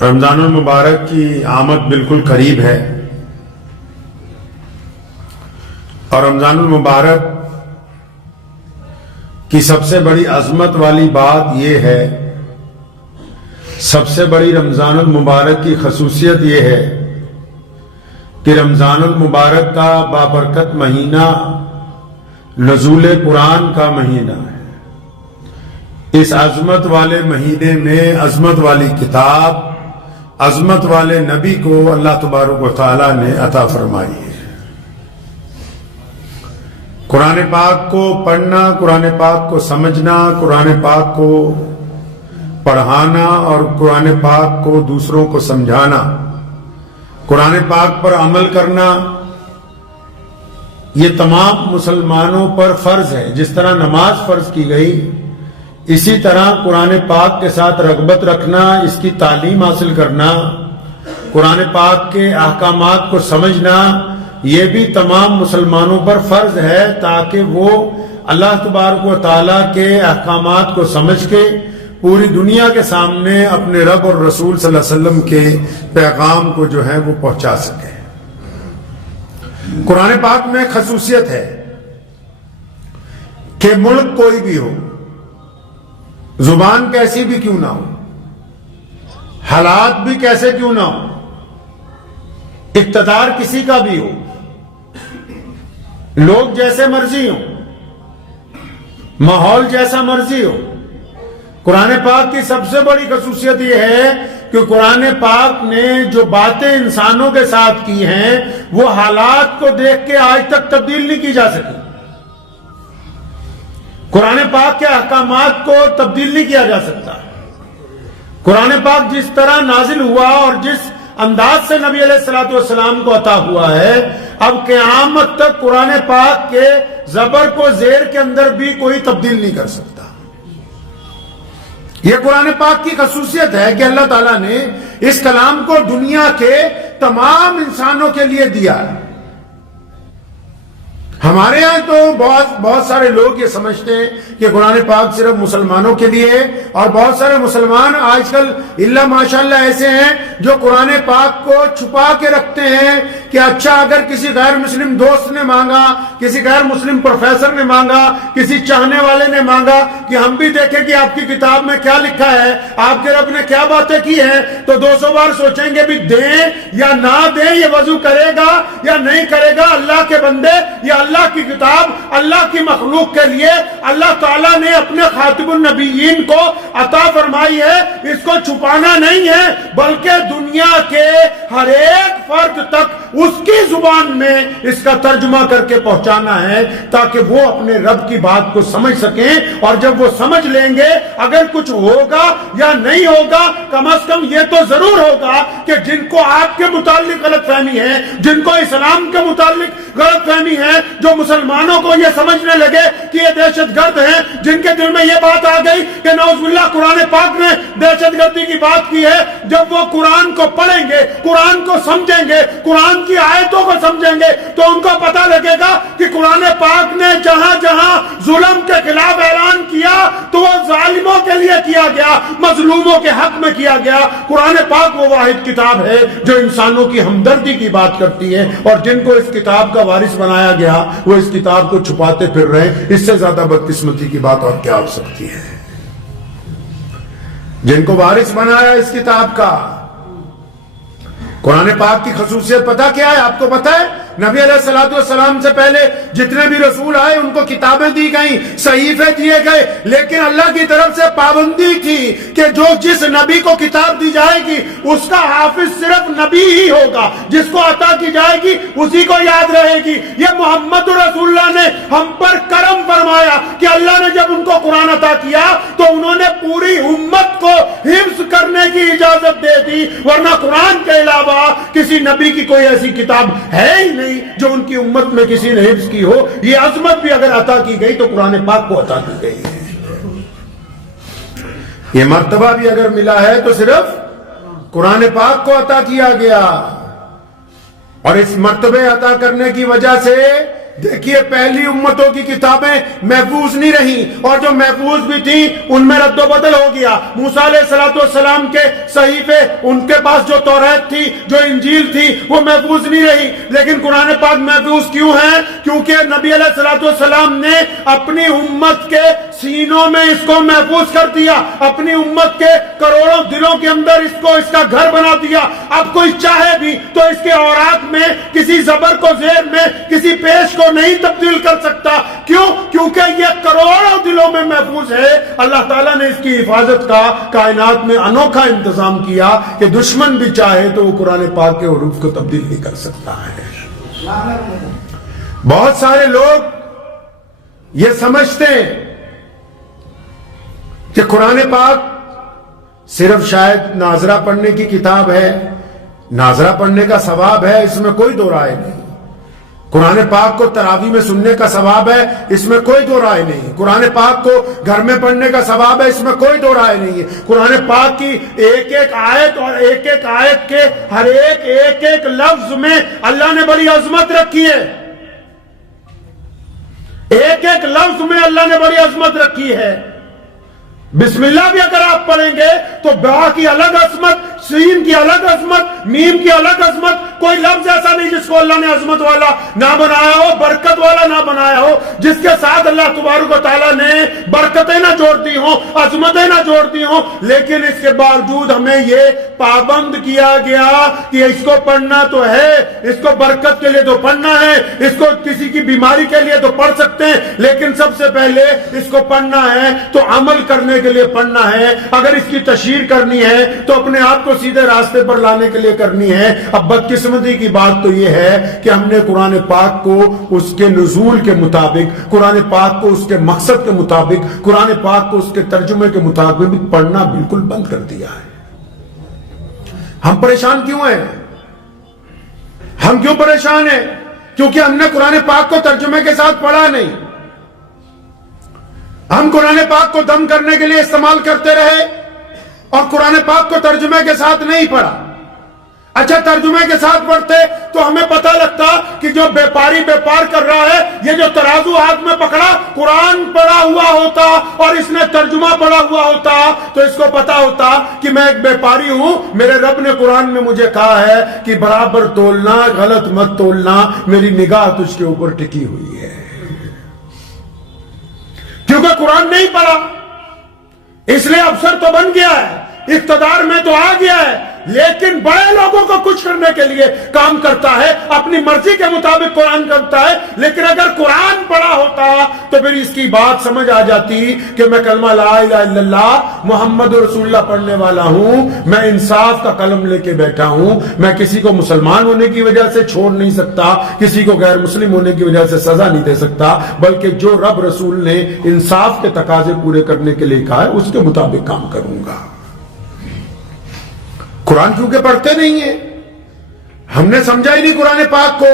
رمضان المبارک کی آمد بالکل قریب ہے اور رمضان المبارک کی سب سے بڑی عظمت والی بات یہ ہے، سب سے بڑی رمضان المبارک کی خصوصیت یہ ہے کہ رمضان المبارک کا بابرکت مہینہ نزول قرآن کا مہینہ ہے۔ اس عظمت والے مہینے میں عظمت والی کتاب، عظمت والے نبی کو اللہ تبارک و تعالی نے عطا فرمائی ہے۔ قرآن پاک کو پڑھنا، قرآن پاک کو سمجھنا، قرآن پاک کو پڑھانا اور قرآن پاک کو دوسروں کو سمجھانا، قرآن پاک پر عمل کرنا، یہ تمام مسلمانوں پر فرض ہے۔ جس طرح نماز فرض کی گئی، اسی طرح قرآن پاک کے ساتھ رغبت رکھنا، اس کی تعلیم حاصل کرنا، قرآن پاک کے احکامات کو سمجھنا، یہ بھی تمام مسلمانوں پر فرض ہے تاکہ وہ اللہ تبارک و تعالیٰ کے احکامات کو سمجھ کے پوری دنیا کے سامنے اپنے رب اور رسول صلی اللہ علیہ وسلم کے پیغام کو جو ہے وہ پہنچا سکے۔ قرآن پاک میں خصوصیت ہے کہ ملک کوئی بھی ہو، زبان کیسی بھی کیوں نہ ہو، حالات بھی کیسے کیوں نہ ہو، اقتدار کسی کا بھی ہو، لوگ جیسے مرضی ہوں، ماحول جیسا مرضی ہو، قرآن پاک کی سب سے بڑی خصوصیت یہ ہے کہ قرآن پاک نے جو باتیں انسانوں کے ساتھ کی ہیں وہ حالات کو دیکھ کے آج تک تبدیل نہیں کی جا سکی۔ قرآن پاک کے احکامات کو تبدیل نہیں کیا جا سکتا۔ قرآن پاک جس طرح نازل ہوا اور جس انداز سے نبی علیہ السلام کو عطا ہوا ہے، اب قیامت تک قرآن پاک کے زبر کو زیر کے اندر بھی کوئی تبدیل نہیں کر سکتا۔ یہ قرآن پاک کی خصوصیت ہے کہ اللہ تعالیٰ نے اس کلام کو دنیا کے تمام انسانوں کے لیے دیا ہے۔ ہمارے ہاں تو بہت سارے لوگ یہ سمجھتے ہیں کہ قرآن پاک صرف مسلمانوں کے لیے ہے، اور بہت سارے مسلمان آج کل اللہ ماشاءاللہ ایسے ہیں جو قرآن پاک کو چھپا کے رکھتے ہیں کہ اچھا اگر کسی غیر مسلم دوست نے مانگا، کسی غیر مسلم پروفیسر نے مانگا، کسی چاہنے والے نے مانگا کہ ہم بھی دیکھیں کہ آپ کی کتاب میں کیا لکھا ہے، آپ کے رب نے کیا باتیں کی ہیں، تو 200 بار سوچیں گے بھی دیں یا نہ دیں، یہ وضو کرے گا یا نہیں کرے گا۔ اللہ کے بندے، یہ اللہ کی کتاب اللہ کی مخلوق کے لیے اللہ تعالیٰ نے اپنے خاتم النبیین کو عطا فرمائی ہے۔ اس کو چھپانا نہیں ہے بلکہ دنیا کے ہر ایک فرد تک اس کی زبان میں اس کا ترجمہ کر کے پہنچانا ہے تاکہ وہ اپنے رب کی بات کو سمجھ سکیں، اور جب وہ سمجھ لیں گے اگر کچھ ہوگا یا نہیں ہوگا، کم از کم یہ تو ضرور ہوگا کہ جن کو آپ کے متعلق غلط فہمی ہے، جن کو اسلام کے متعلق غلط فہمی ہے، جو مسلمانوں کو یہ سمجھنے لگے کہ یہ دہشت گرد ہیں، جن کے دل میں یہ بات آ گئی کہ نعوذ باللہ قرآن پاک نے دہشت گردی کی بات کی ہے، جب وہ قرآن کو پڑھیں گے، قرآن کو سمجھیں گے، قرآن کی آیتوں کو سمجھیں گے، تو ان کو پتہ لگے گا کہ قرآن پاک نے جہاں جہاں ظلم کے خلاف اعلان کیا تو وہ ظالموں کے لیے کیا گیا، مظلوموں کے حق میں کیا گیا۔ قرآن پاک وہ واحد کتاب ہے جو انسانوں کی ہمدردی کی بات کرتی ہے، اور جن کو اس کتاب کا وارث بنایا گیا وہ اس کتاب کو چھپاتے پھر رہے۔ اس سے زیادہ بدقسمتی کی بات اور کیا ہو سکتی ہے؟ جن کو وارث بنایا اس کتاب کا۔ قرآن پاک کی خصوصیت پتہ کیا ہے؟ آپ کو پتہ ہے نبی علیہ السلام سے پہلے جتنے بھی رسول آئے ان کو کتابیں دی گئیں، صحیفے دیے گئے، لیکن اللہ کی طرف سے پابندی تھی کہ جو جس نبی کو کتاب دی جائے گی اس کا حافظ صرف نبی ہی ہوگا، جس کو عطا کی جائے گی اسی کو یاد رہے گی۔ یہ محمد رسول اللہ نے ہم پر کرم فرمایا کہ اللہ نے جب ان کو قرآن عطا کیا تو انہوں نے پوری امت کو حفظ کرنے کی اجازت دے دی، ورنہ قرآن کے علاوہ کسی نبی کی کوئی ایسی کتاب ہے ہی نہیں جو ان کی امت میں کسی نے حفظ کی ہو۔ یہ عظمت بھی اگر عطا کی گئی تو قرآن پاک کو عطا کی گئی ہے۔ یہ مرتبہ بھی اگر ملا ہے تو صرف قرآن پاک کو عطا کیا گیا، اور اس مرتبے عطا کرنے کی وجہ سے دیکھیے پہلی امتوں کی کتابیں محفوظ نہیں رہی، اور جو محفوظ بھی تھی ان میں رد و بدل ہو گیا۔ موسیٰ علیہ السلام کے صحیفے، ان کے پاس جو توریت تھی، جو انجیل تھی، وہ محفوظ نہیں رہی، لیکن قرآن پاک محفوظ کیوں ہے؟ کیونکہ نبی علیہ السلام نے اپنی امت کے سینوں میں اس کو محفوظ کر دیا، اپنی امت کے کروڑوں دلوں کے اندر اس کا گھر بنا دیا۔ اب کوئی چاہے بھی تو اس کے اوراق میں کسی زبر کو زیر میں، کسی پیش کو نہیں تبدیل کر سکتا۔ کیوں؟ کیونکہ یہ کروڑوں دلوں میں محفوظ ہے۔ اللہ تعالیٰ نے اس کی حفاظت کا کائنات میں انوکھا انتظام کیا کہ دشمن بھی چاہے تو وہ قرآن پاک کے حروف کو تبدیل نہیں کر سکتا ہے۔ بہت سارے لوگ یہ سمجھتے ہیں کہ قرآن پاک صرف شاید ناظرہ پڑھنے کی کتاب ہے، ناظرہ پڑھنے کا ثواب ہے، اس میں کوئی دو رائے نہیں۔ قرآن پاک کو تراویح میں سننے کا ثواب ہے، اس میں کوئی دو رائے نہیں۔ قرآن پاک کو گھر میں پڑھنے کا ثواب ہے، اس میں کوئی دو رائے نہیں ہے۔ قرآن پاک کی ایک ایک آیت اور ایک ایک آیت کے ہر ایک لفظ میں اللہ نے بڑی عظمت رکھی ہے، ایک ایک لفظ میں اللہ نے بڑی عظمت رکھی ہے۔ بسم اللہ بھی اگر آپ پڑھیں گے تو با کی الگ عظمت، سین کی الگ عظمت، میم کی الگ عظمت، کوئی لفظ ایسا نہیں جس کو اللہ نے عظمت والا نہ بنایا ہو، برکت والا نہ بنایا ہو، جس کے ساتھ اللہ تبارک و تعالیٰ نے برکتیں نہ جوڑ دی ہوں، عظمتیں نہ جوڑ دی ہوں۔ لیکن اس کے باوجود ہمیں یہ پابند کیا گیا کہ اس کو پڑھنا تو ہے، اس کو برکت کے لیے تو پڑھنا ہے، اس کو کسی کی بیماری کے لیے تو پڑھ سکتے ہیں، لیکن سب سے پہلے اس کو پڑھنا ہے تو عمل کرنے کے لیے پڑھنا ہے۔ اگر اس کی تشہیر کرنی ہے تو اپنے آپ کو سیدھے راستے پر لانے کے لیے کرنی ہے۔ اب بدقسمتی کی بات تو یہ ہے کہ ہم نے قرآن پاک کو اس کے نزول کے مطابق، قرآن پاک کو اس کے مقصد کے مطابق، قرآن پاک کو اس کے ترجمے کے مطابق پڑھنا بالکل بند کر دیا ہے۔ ہم پریشان کیوں ہیں؟ ہم کیوں پریشان ہیں؟ کیونکہ ہم نے قرآن پاک کو ترجمے کے ساتھ پڑھا نہیں۔ ہم قرآن پاک کو دم کرنے کے لیے استعمال کرتے رہے اور قرآن پاک کو ترجمے کے ساتھ نہیں پڑھا۔ اچھا ترجمے کے ساتھ پڑھتے تو ہمیں پتہ لگتا کہ جو بیپاری بیپار کر رہا ہے، یہ جو ترازو ہاتھ میں پکڑا قرآن پڑھا ہوا ہوتا اور اس نے ترجمہ پڑھا ہوا ہوتا تو اس کو پتہ ہوتا کہ میں ایک بیپاری ہوں، میرے رب نے قرآن میں مجھے کہا ہے کہ برابر تولنا، غلط مت تولنا، میری نگاہ تجھ کے اوپر ٹکی ہوئی ہے۔ کیونکہ قرآن نہیں پڑھا، اس لیے افسر تو بن گیا ہے، اقتدار میں تو آ گیا ہے، لیکن بڑے لوگوں کو کچھ کرنے کے لیے کام کرتا ہے، اپنی مرضی کے مطابق قرآن کرتا ہے۔ لیکن اگر قرآن پڑھا ہوتا تو پھر اس کی بات سمجھ آ جاتی کہ میں کلمہ لا الہ الا اللہ محمد رسول اللہ پڑھنے والا ہوں، میں انصاف کا قلم لے کے بیٹھا ہوں، میں کسی کو مسلمان ہونے کی وجہ سے چھوڑ نہیں سکتا، کسی کو غیر مسلم ہونے کی وجہ سے سزا نہیں دے سکتا، بلکہ جو رب رسول نے انصاف کے تقاضے پورے کرنے کے لیے کہا ہے اس کے مطابق کام کروں گا۔ قرآن کیونکہ پڑھتے نہیں ہیں، ہم نے سمجھا ہی نہیں قرآن پاک کو۔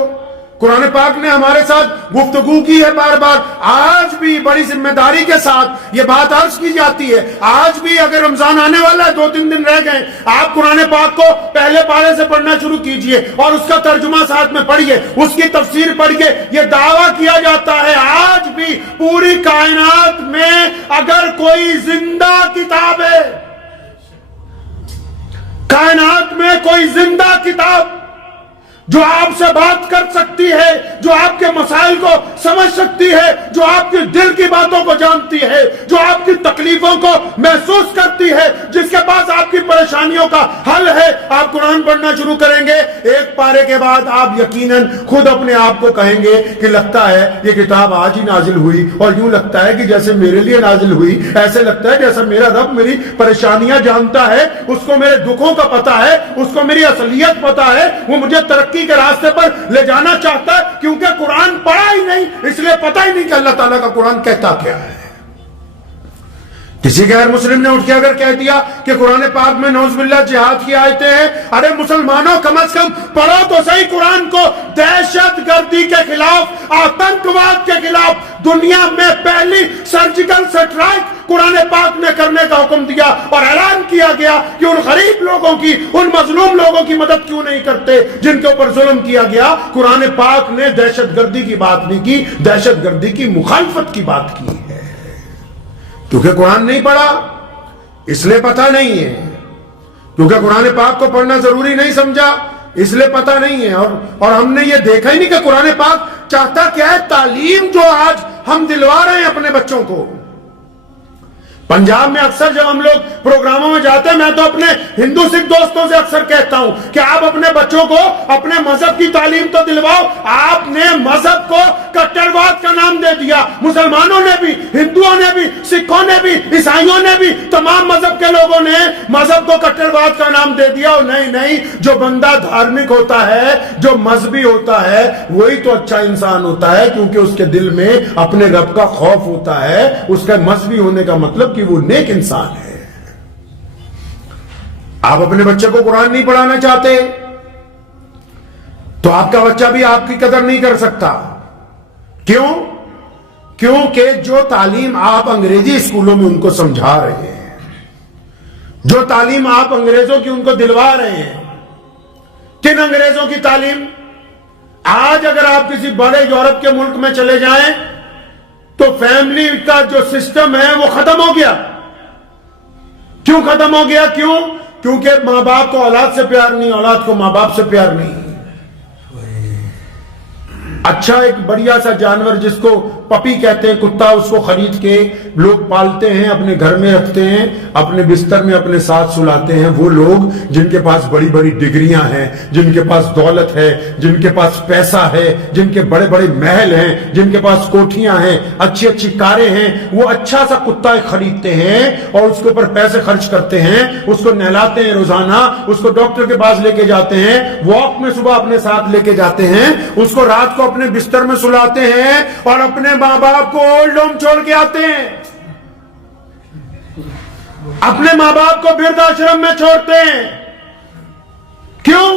قرآن پاک نے ہمارے ساتھ گفتگو کی ہے بار بار، آج بھی بڑی ذمہ داری کے ساتھ یہ بات عرض کی جاتی ہے۔ آج بھی اگر رمضان آنے والا ہے، 2-3 دن رہ گئے، آپ قرآن پاک کو پہلے پارے سے پڑھنا شروع کیجئے اور اس کا ترجمہ ساتھ میں پڑھیے، اس کی تفسیر پڑھیے۔ یہ دعویٰ کیا جاتا ہے آج بھی پوری کائنات میں اگر کوئی زندہ کتاب ہے، کائنات میں کوئی زندہ کتاب جو آپ سے بات کر سکتی ہے، جو آپ کے مسائل کو سمجھ سکتی ہے، جو آپ کے دل کی باتوں کو جانتی ہے، جو آپ کی تکلیفوں کو محسوس کرتی ہے، جس کے پاس آپ کی پریشانیوں کا حل ہے، آپ قرآن پڑھنا شروع کریں گے، ایک پارے کے بعد آپ یقیناً خود اپنے آپ کو کہیں گے کہ لگتا ہے یہ کتاب آج ہی نازل ہوئی، اور یوں لگتا ہے کہ جیسے میرے لیے نازل ہوئی، ایسے لگتا ہے جیسا میرا رب میری پریشانیاں جانتا ہے، اس کو میرے دکھوں کا پتہ ہے، اس کو میری اصلیت پتہ ہے، وہ مجھے ترقی کے راستے پر لے جانا چاہتا ہے۔ کیونکہ قرآن پڑھا ہی نہیں، اس لیے پتہ ہی نہیں کہ اللہ تعالیٰ کا قرآن کہتا کیا ہے۔ کسی غیر مسلم نے اٹھ کے اگر کہہ دیا کہ قرآن پاک میں نعوذ باللہ جہاد کی آیتیں ہیں، ارے مسلمانوں کم از کم پڑھو تو صحیح قرآن کو۔ دہشت گردی کے خلاف، آتنکواد کے خلاف دنیا میں پہلی سرجیکل سٹرائک قرآن پاک نے کرنے کا حکم دیا اور اعلان کیا گیا کہ ان غریب لوگوں کی، ان مظلوم لوگوں کی مدد کیوں نہیں کرتے جن کے اوپر ظلم کیا گیا۔ قرآن پاک نے دہشت گردی کی بات نہیں کی، دہشت گردی کی مخالفت کی بات کی ہے، کیونکہ قرآن نہیں پڑھا، اس لیے پتہ نہیں ہے، کیونکہ قرآن پاک کو پڑھنا ضروری نہیں سمجھا، اس لیے پتہ نہیں ہے۔ اور ہم نے یہ دیکھا ہی نہیں کہ قرآن پاک چاہتا کیا ہے۔ تعلیم جو آج ہم دلوا رہے ہیں اپنے بچوں کو، پنجاب میں اکثر جب ہم لوگ پروگراموں میں جاتے ہیں، میں تو اپنے ہندو سکھ دوستوں سے اکثر کہتا ہوں کہ آپ اپنے بچوں کو اپنے مذہب کی تعلیم تو دلواؤ۔ آپ نے مذہب کو کٹرواد کا نام دے دیا، مسلمانوں نے بھی، ہندوؤں نے بھی، سکھوں نے بھی، عیسائیوں نے بھی، تمام مذہب کے لوگوں نے مذہب کو کٹرواد کا نام دے دیا۔ اور نہیں، جو بندہ دھارمک ہوتا ہے، جو مذہبی ہوتا ہے، وہی تو اچھا انسان ہوتا ہے، کیونکہ اس کے دل میں اپنے رب کا خوف ہوتا ہے۔ اس کا مذہبی ہونے کا مطلب کہ وہ نیک انسان ہے۔ آپ اپنے بچے کو قرآن نہیں پڑھانا چاہتے تو آپ کا بچہ بھی آپ کی قدر نہیں کر سکتا۔ کیوں؟ کیونکہ جو تعلیم آپ انگریزی اسکولوں میں ان کو سمجھا رہے ہیں، جو تعلیم آپ انگریزوں کی ان کو دلوا رہے ہیں، کن انگریزوں کی تعلیم؟ آج اگر آپ کسی بڑے یورپ کے ملک میں چلے جائیں تو فیملی کا جو سسٹم ہے وہ ختم ہو گیا۔ کیوں ختم ہو گیا؟ کیونکہ ماں باپ کو اولاد سے پیار نہیں، اولاد کو ماں باپ سے پیار نہیں۔ اچھا ایک بڑھیا سا جانور جس کو پپی کہتے ہیں، کتا، اس کو خرید کے لوگ پالتے ہیں، اپنے گھر میں رکھتے ہیں، اپنے بستر میں اپنے ساتھ سلاتے ہیں۔ وہ لوگ جن کے پاس بڑی بڑی ڈگریاں ہیں، جن کے پاس دولت ہے، جن کے پاس پیسہ ہے، جن کے بڑے بڑے محل ہیں، جن کے پاس کوٹھیاں ہیں، اچھی اچھی کاریں ہیں، وہ اچھا سا کتا خریدتے ہیں اور اس کے اوپر پیسے خرچ کرتے ہیں، اس کو نہلاتے ہیں روزانہ، اس کو ڈاکٹر کے پاس لے کے جاتے ہیں، واک میں صبح اپنے ساتھ لے کے جاتے ہیں، اس کو رات کو اپنے بستر میں سلاتے ہیں اور اپنے ماں باپ کو اولڈ ہوم چھوڑ کے آتے ہیں، اپنے ماں باپ کو برد آشرم میں چھوڑتے ہیں۔ کیوں؟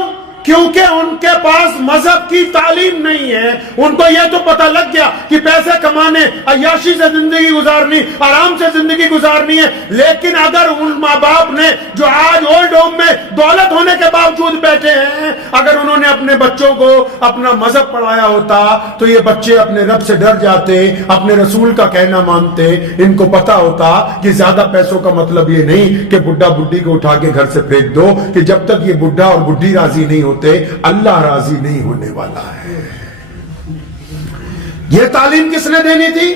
کیونکہ ان کے پاس مذہب کی تعلیم نہیں ہے۔ ان کو یہ تو پتہ لگ گیا کہ پیسے کمانے، عیاشی سے زندگی گزارنی، آرام سے زندگی گزارنی ہے، لیکن اگر ان ماں باپ نے جو آج اولڈ ہوم میں دولت ہونے کے باوجود بیٹھے ہیں، اگر انہوں نے اپنے بچوں کو اپنا مذہب پڑھایا ہوتا تو یہ بچے اپنے رب سے ڈر جاتے، اپنے رسول کا کہنا مانتے۔ ان کو پتہ ہوتا کہ زیادہ پیسوں کا مطلب یہ نہیں کہ بڈھا بڈھی کو اٹھا کے گھر سے پھینک دو، کہ جب تک یہ بڈھا اور بڈھی راضی نہیں ہوتے اللہ راضی نہیں ہونے والا ہے۔ یہ تعلیم کس نے دینی تھی؟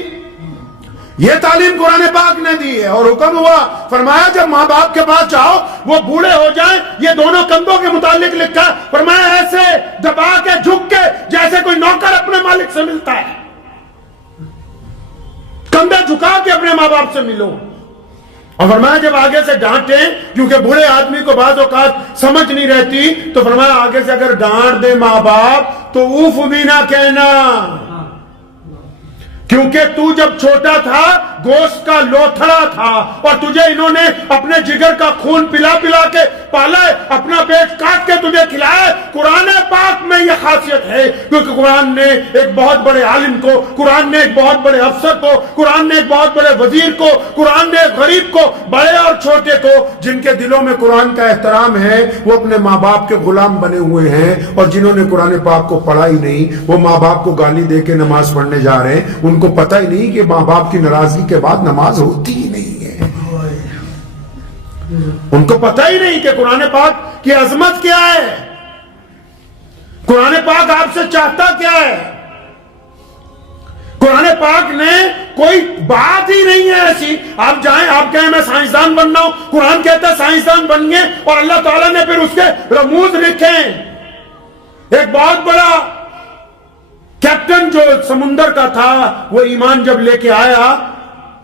یہ تعلیم قرآن پاک نے دی ہے، اور حکم ہوا، فرمایا جب ماں باپ کے پاس جاؤ وہ بوڑھے ہو جائیں، یہ دونوں کندھوں کے متعلق لکھا، فرمایا ایسے دبا کے جھک کے جیسے کوئی نوکر اپنے مالک سے ملتا ہے، کندھے جھکا کے اپنے ماں باپ سے ملو۔ اور فرمایا جب آگے سے ڈانٹیں، کیونکہ بوڑھے آدمی کو بعض اوقات سمجھ نہیں رہتی، تو فرمایا آگے سے اگر ڈانٹ دے ماں باپ تو اوف بھی نہ کہنا، کیونکہ تو جب چھوٹا تھا گوشت کا لوتھڑا تھا اور تجھے انہوں نے اپنے جگر کا خون پلا پلا کے پالا ہے، اپنا پیٹ کاٹ کے تجھے کھلایا ہے۔ قرآن پاک میں یہ خاصیت ہے، کیونکہ قرآن نے ایک بہت بڑے عالم کو، قرآن نے ایک بہت بڑے افسر کو، قرآن نے ایک بہت بڑے وزیر کو، قرآن نے ایک غریب کو، بڑے اور چھوٹے کو، جن کے دلوں میں قرآن کا احترام ہے، وہ اپنے ماں باپ کے غلام بنے ہوئے ہیں، اور جنہوں نے قرآن پاک کو پڑھا ہی نہیں وہ ماں باپ کو گالی دے کے نماز پڑھنے جا رہے ہیں۔ ان کو پتہ ہی نہیں کہ ماں باپ کی ناراضگی کے بعد نماز ہوتی ہی نہیں ہے، ان کو پتہ ہی نہیں کہ قرآن پاک کی عظمت کیا ہے، قرآن پاک آپ سے چاہتا کیا ہے۔ قرآن پاک نے کوئی بات ہی نہیں ہے ایسی آپ جائیں آپ کہیں میں سائنسدان بننا ہوں، قرآن کہتا ہے سائنسدان بن گئے اور اللہ تعالیٰ نے پھر اس کے رموز لکھے۔ ایک بہت بڑا کیپٹن جو سمندر کا تھا، وہ ایمان جب لے کے آیا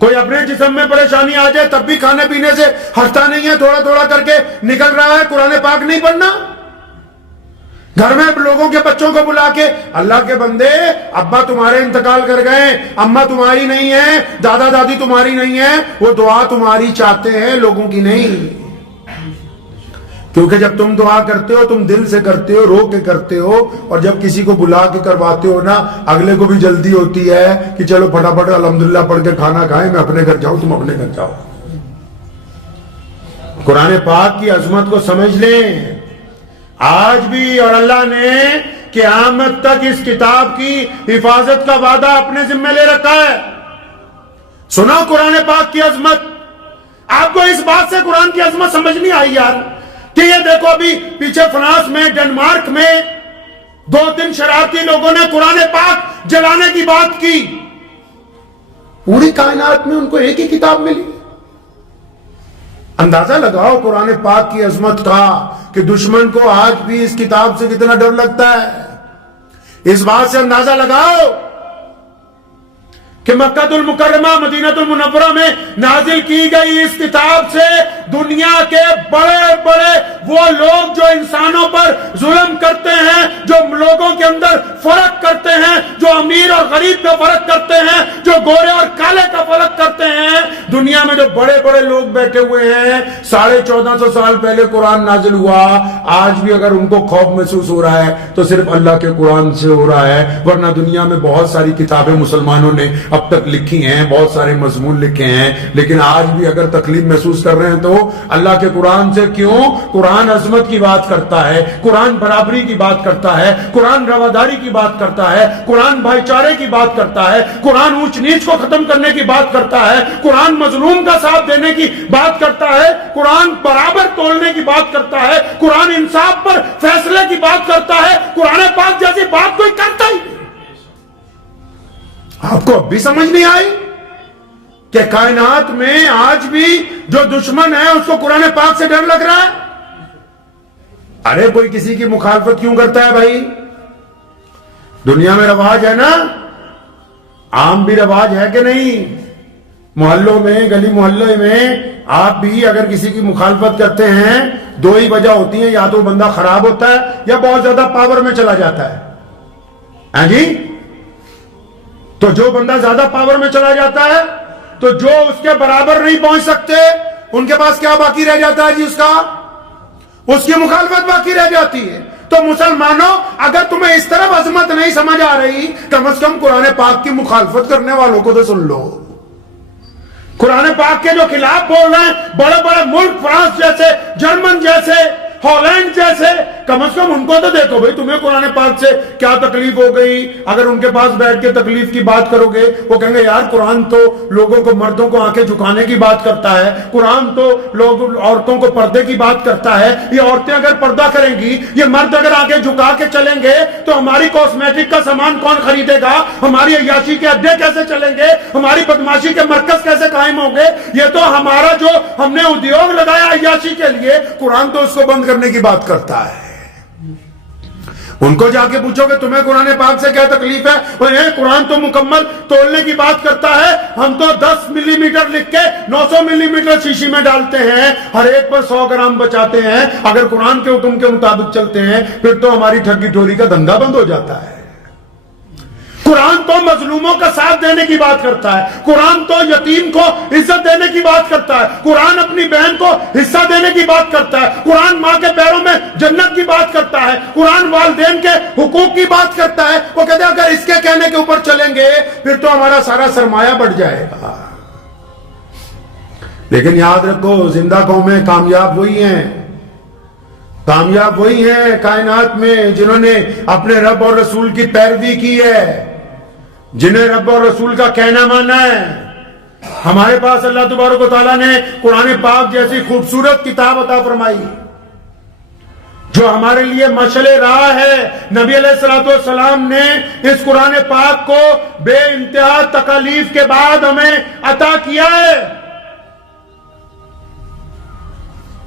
کوئی اپنے جسم میں پریشانی آ جائے تب بھی کھانے پینے سے ہٹتا نہیں ہے، تھوڑا تھوڑا کر کے نکل رہا ہے، قرآن پاک نہیں پڑھنا۔ گھر میں لوگوں کے بچوں کو بلا کے، اللہ کے بندے ابا تمہارے انتقال کر گئے، اماں تمہاری نہیں ہے، دادا دادی تمہاری نہیں ہے، وہ دعا تمہاری چاہتے ہیں، لوگوں کی نہیں۔ کیونکہ جب تم دعا کرتے ہو تم دل سے کرتے ہو، رو کے کرتے ہو، اور جب کسی کو بلا کے کرواتے ہو نا، اگلے کو بھی جلدی ہوتی ہے کہ چلو پھٹافٹ الحمدللہ پڑھ کے کھانا کھائیں، میں اپنے گھر جاؤں، تم اپنے گھر جاؤ۔ قرآن پاک کی عظمت کو سمجھ لیں آج بھی، اور اللہ نے قیامت تک اس کتاب کی حفاظت کا وعدہ اپنے ذمہ لے رکھا ہے۔ سنا قرآن پاک کی عظمت؟ آپ کو اس بات سے قرآن کی عظمت سمجھ نہیں آئی یار کہ یہ دیکھو ابھی پیچھے فرانس میں، ڈنمارک میں 2-3 شرارتی لوگوں نے قرآن پاک جلانے کی بات کی، پوری کائنات میں ان کو ایک ہی کتاب ملی۔ اندازہ لگاؤ قرآن پاک کی عظمت کا کہ دشمن کو آج بھی اس کتاب سے کتنا ڈر لگتا ہے۔ اس بات سے اندازہ لگاؤ کہ مکہ المکرمہ مدینہ المنورہ میں نازل کی گئی اس کتاب سے دنیا کے بڑے بڑے وہ لوگ جو انسانوں پر ظلم کرتے ہیں، جو لوگوں کے اندر فرق کرتے ہیں، جو امیر اور غریب کا فرق کرتے ہیں، جو گورے اور کالے کا فرق کرتے ہیں، دنیا میں جو بڑے بڑے لوگ بیٹھے ہوئے ہیں، 1450 سال پہلے قرآن نازل ہوا، آج بھی اگر ان کو خوف محسوس ہو رہا ہے تو صرف اللہ کے قرآن سے ہو رہا ہے، ورنہ دنیا میں بہت ساری کتابیں مسلمانوں نے اب تک لکھی ہیں، بہت سارے مضمون لکھے ہیں، لیکن آج بھی اگر تکلیف محسوس کر رہے ہیں تو اللہ کے قرآن سے۔ کیوں؟ قرآن عظمت کی بات کرتا ہے، قرآن برابری کی بات کرتا ہے، قرآن رواداری کی بات کرتا ہے، قرآن بھائی چارے کی بات کرتا ہے، قرآن اونچ نیچ کو ختم کرنے کی بات کرتا ہے، قرآن مظلوم کا ساتھ دینے کی بات کرتا ہے، قرآن برابر تولنے کی بات کرتا ہے، قرآن انصاف پر فیصلے کی بات کرتا ہے۔ قرآن پاک جیسی بات کوئی کرتا ہی نہیں۔ آپ کو اب بھی سمجھ نہیں آئی کہ کائنات میں آج بھی جو دشمن ہے اس کو قرآن پاک سے ڈر لگ رہا ہے؟ ارے کوئی کسی کی مخالفت کیوں کرتا ہے بھائی؟ دنیا میں رواج ہے نا، عام بھی رواج ہے کہ نہیں؟ محلوں میں، گلی محلے میں آپ بھی اگر کسی کی مخالفت کرتے ہیں 2 ہی وجہ ہوتی ہیں، یا تو بندہ خراب ہوتا ہے یا بہت زیادہ پاور میں چلا جاتا ہے۔ ہاں جی، تو جو بندہ زیادہ پاور میں چلا جاتا ہے تو جو اس کے برابر نہیں پہنچ سکتے ان کے پاس کیا باقی رہ جاتا ہے جی؟ اس کی مخالفت باقی رہ جاتی ہے۔ تو مسلمانوں، اگر تمہیں اس طرف عظمت نہیں سمجھ آ رہی، کم از کم قرآن پاک کی مخالفت کرنے والوں کو تو سن لو۔ قرآن پاک کے جو خلاف بول رہے ہیں بڑے بڑے ملک، فرانس جیسے، جرمن جیسے، ہالینڈ جیسے، کم از کم ان کو تو دیکھو بھئی تمہیں قرآن پاک سے کیا تکلیف ہو گئی۔ اگر ان کے پاس بیٹھ کے تکلیف کی بات کرو گے وہ کہیں گے یار قرآن تو لوگوں کو، مردوں کو آنکھیں جھکانے کی بات کرتا ہے، قرآن تو لوگ عورتوں کو پردے کی بات کرتا ہے، یہ عورتیں اگر پردہ کریں گی، یہ مرد اگر آنکھیں جھکا کے چلیں گے تو ہماری کاسمیٹک کا سامان کون خریدے گا؟ ہماری عیاشی کے اڈے کیسے چلیں گے؟ ہماری بدماشی کے مرکز کیسے قائم ہوں گے؟ یہ تو ہمارا جو ہم نے ادیوگ لگایا عیاشی کے لیے، قرآن تو اس کو بند کرنے کی بات کرتا ہے۔ ان کو جا کے پوچھو کہ تمہیں قرآن پاک سے کیا تکلیف ہے، وہ قرآن تو مکمل تولنے کی بات کرتا ہے، ہم تو 10 ملی میٹر لکھ کے 900 ملی میٹر شیشی میں ڈالتے ہیں، ہر ایک پر 100 گرام بچاتے ہیں، اگر قرآن کے حکم کے مطابق چلتے ہیں پھر تو ہماری ٹھگی ٹھوری کا دھندا بند ہو جاتا ہے۔ قرآن تو مظلوموں کا ساتھ دینے کی بات کرتا ہے، قرآن تو یتیم کو عزت دینے کی بات کرتا ہے، قرآن اپنی بہن کو حصہ دینے کی بات کرتا ہے، قرآن ماں کے پیروں میں جنت کی بات کرتا ہے، قرآن والدین کے حقوق کی بات کرتا ہے۔ وہ کہتے ہیں اگر اس کے کہنے کے اوپر چلیں گے پھر تو ہمارا سارا سرمایہ بڑھ جائے گا۔ لیکن یاد رکھو، زندہ قومیں کامیاب وہی ہیں، کامیاب وہی ہیں کائنات میں جنہوں نے اپنے رب اور رسول کی پیروی کی ہے، جنہیں رب اور رسول کا کہنا مانا ہے۔ ہمارے پاس اللہ تبارک و تعالیٰ نے قرآن پاک جیسی خوبصورت کتاب عطا فرمائی جو ہمارے لیے مشعل راہ ہے۔ نبی علیہ الصلوۃ والسلام نے اس قرآن پاک کو بے انتہا تکالیف کے بعد ہمیں عطا کیا ہے۔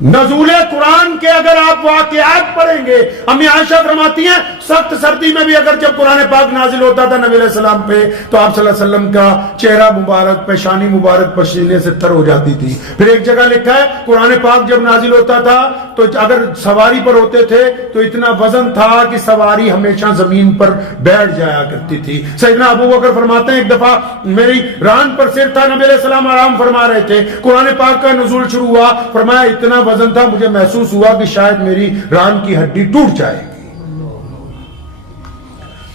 نزول قرآن کے اگر آپ واقعات پڑھیں گے، امی عائشہ فرماتی ہیں سخت سردی میں بھی اگر جب قرآن پاک نازل ہوتا تھا نبی علیہ السلام پہ تو آپ صلی اللہ علیہ وسلم کا چہرہ مبارک پیشانی مبارک پسینے سے تر ہو جاتی تھی. پھر ایک جگہ لکھا ہے قرآن پاک جب نازل ہوتا تھا تو اگر سواری پر ہوتے تھے تو اتنا وزن تھا کہ سواری ہمیشہ زمین پر بیٹھ جایا کرتی تھی. سیدنا ابو بکر فرماتے ہیں ایک دفعہ میری ران پر سر تھا, نبی علیہ السلام آرام فرما رہے تھے, قرآن پاک کا نزول شروع ہوا, فرمایا اتنا وزن تھا مجھے محسوس ہوا کہ شاید میری ران کی ہڈی ٹوٹ جائے گی.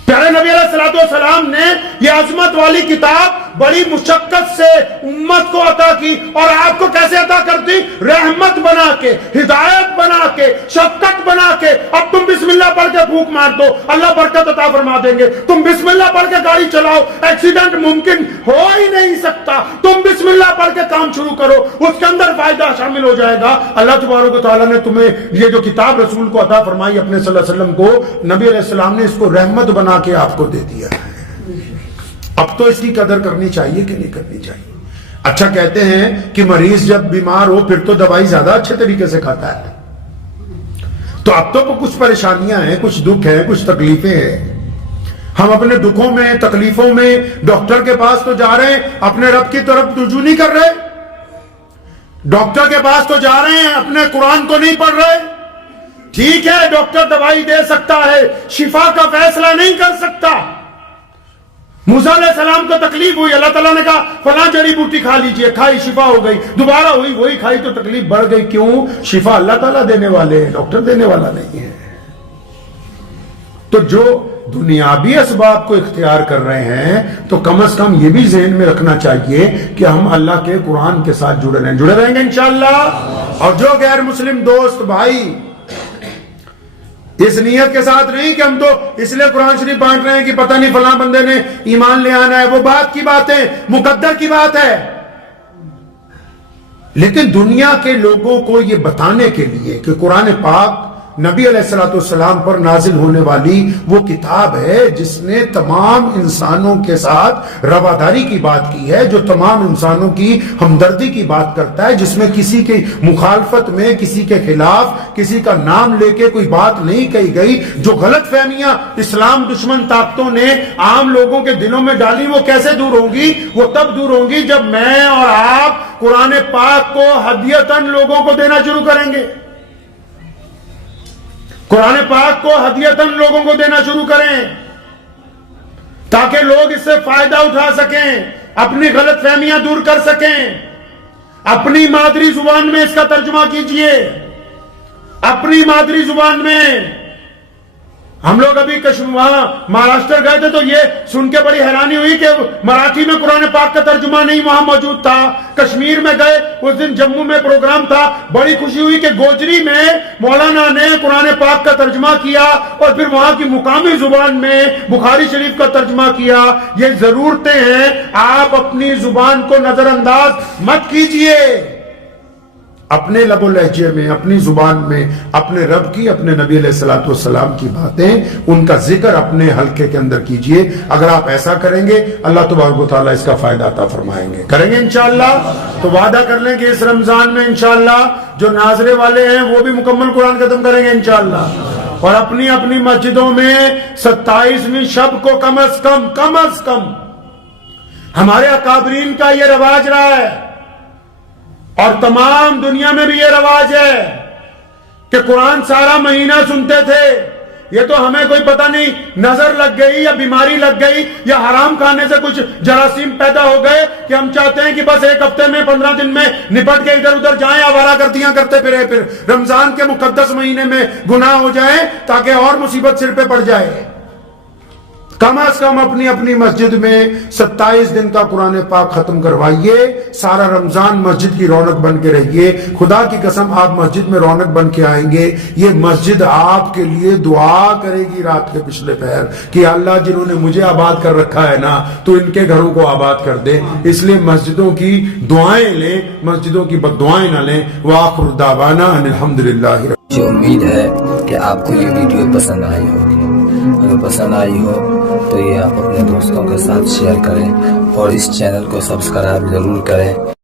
پیارے نبی علیہ السلام نے یہ عظمت والی کتاب بڑی مشقت سے امت کو عطا کی, اور آپ کو کیسے عطا کرتی؟ رحمت بنا کے, ہدایت بنا کے, شفقت بنا کے. اب تم بسم اللہ پڑھ کے پھونک مار دو, اللہ برکت عطا فرما دیں گے. تم بسم اللہ پڑھ کے گاڑی چلاؤ, ایکسیڈنٹ ممکن ہو ہی نہیں سکتا. تم بسم اللہ پڑھ کے کام شروع کرو, اس کے اندر فائدہ شامل ہو جائے گا. اللہ تبارک و تعالیٰ نے تمہیں یہ جو کتاب رسول کو عطا فرمائی اپنے صلی اللہ علیہ وسلم کو, نبی علیہ السلام نے اس کو رحمت بنا کے آپ کو دے دیا. اب تو اس کی قدر کرنی چاہیے کہ نہیں کرنی چاہیے؟ اچھا کہتے ہیں کہ مریض جب بیمار ہو پھر تو دوائی زیادہ اچھے طریقے سے کھاتا ہے. تو اب تو کچھ پریشانیاں ہیں, کچھ دکھ ہیں, کچھ تکلیفیں ہیں. ہم اپنے دکھوں میں تکلیفوں میں ڈاکٹر کے پاس تو جا رہے ہیں, اپنے رب کی طرف رجوع نہیں کر رہے. ڈاکٹر کے پاس تو جا رہے ہیں, اپنے قرآن کو نہیں پڑھ رہے. ٹھیک ہے ڈاکٹر دوائی دے سکتا ہے, شفا کا فیصلہ نہیں کر سکتا. موسیٰ علیہ السلام کو تکلیف ہوئی, اللہ تعالیٰ نے کہا فلاں جڑی بوٹی کھا لیجئے, کھائی شفا ہو گئی. دوبارہ ہوئی وہی کھائی تو تکلیف بڑھ گئی. کیوں؟ شفا اللہ تعالیٰ دینے والے ہیں, ڈاکٹر دینے والا نہیں ہے. تو جو دنیاوی اسباب کو اختیار کر رہے ہیں تو کم از کم یہ بھی ذہن میں رکھنا چاہیے کہ ہم اللہ کے قرآن کے ساتھ جڑے رہیں گے انشاءاللہ. اور جو غیر مسلم دوست بھائی اس نیت کے ساتھ نہیں کہ ہم تو اس لیے قرآن شریف بانٹ رہے ہیں کہ پتہ نہیں فلاں بندے نے ایمان لے آنا ہے, وہ بات کی بات ہے, مقدر کی بات ہے. لیکن دنیا کے لوگوں کو یہ بتانے کے لیے کہ قرآن پاک نبی علیہ السلام پر نازل ہونے والی وہ کتاب ہے جس نے تمام انسانوں کے ساتھ رواداری کی بات کی ہے, جو تمام انسانوں کی ہمدردی کی بات کرتا ہے, جس میں کسی کی مخالفت میں, کسی کے خلاف, کسی کا نام لے کے کوئی بات نہیں کہی گئی. جو غلط فہمیاں اسلام دشمن طاقتوں نے عام لوگوں کے دلوں میں ڈالی وہ کیسے دور ہوں گی؟ وہ تب دور ہوں گی جب میں اور آپ قرآن پاک کو ہدیتاً لوگوں کو دینا شروع کریں گے. قرآن پاک کو ہدیتاً لوگوں کو دینا شروع کریں تاکہ لوگ اس سے فائدہ اٹھا سکیں, اپنی غلط فہمیاں دور کر سکیں. اپنی مادری زبان میں اس کا ترجمہ کیجئے, اپنی مادری زبان میں. ہم لوگ ابھی وہاں مہاراشٹر گئے تھے تو یہ سن کے بڑی حیرانی ہوئی کہ مراٹھی میں قرآن پاک کا ترجمہ نہیں وہاں موجود تھا. کشمیر میں گئے, اس دن جموں میں پروگرام تھا, بڑی خوشی ہوئی کہ گوجری میں مولانا نے قرآن پاک کا ترجمہ کیا اور پھر وہاں کی مقامی زبان میں بخاری شریف کا ترجمہ کیا. یہ ضرورتیں ہیں, آپ اپنی زبان کو نظر انداز مت کیجئے. اپنے لب و لہجے میں, اپنی زبان میں اپنے رب کی, اپنے نبی علیہ السلام کی باتیں, ان کا ذکر اپنے حلقے کے اندر کیجئے. اگر آپ ایسا کریں گے اللہ تبارک و تعالیٰ اس کا فائدہ عطا فرمائیں گے. کریں گے انشاءاللہ. تو وعدہ کر لیں کہ اس رمضان میں انشاءاللہ جو ناظرے والے ہیں وہ بھی مکمل قرآن ختم کریں گے انشاءاللہ. اور اپنی اپنی مسجدوں میں 27ویں شب کو کم از کم ہمارے اکابرین کا یہ رواج رہا ہے اور تمام دنیا میں بھی یہ رواج ہے کہ قرآن سارا مہینہ سنتے تھے. یہ تو ہمیں کوئی پتہ نہیں نظر لگ گئی یا بیماری لگ گئی یا حرام کھانے سے کچھ جراثیم پیدا ہو گئے کہ ہم چاہتے ہیں کہ بس ایک ہفتے میں 15 دن میں نپٹ کے ادھر ادھر جائیں, آوارہ گردیاں کرتے پھر رمضان کے مقدس مہینے میں گناہ ہو جائیں تاکہ اور مصیبت سر پہ پڑ جائے. کم از کم اپنی اپنی مسجد میں 27 دن کا قرآن پاک ختم کروائیے. سارا رمضان مسجد کی رونق بن کے رہیے. خدا کی قسم آپ مسجد میں رونق بن کے آئیں گے. یہ مسجد آپ کے لیے دعا کرے گی رات کے پچھلے پہر کہ اللہ جنہوں نے مجھے آباد کر رکھا ہے نا تو ان کے گھروں کو آباد کر دے. اس لیے مسجدوں کی دعائیں لیں, مسجدوں کی بددعائیں نہ لیں. وآخر دعوانا ان الحمدللہ. مجھے امید ہے کہ آپ کو یہ ویڈیو پسند آئی ہوگی. اگر پسند آئی ہو تو یہ آپ اپنے دوستوں کے ساتھ شیئر کریں اور اس چینل کو سبسکرائب ضرور کریں.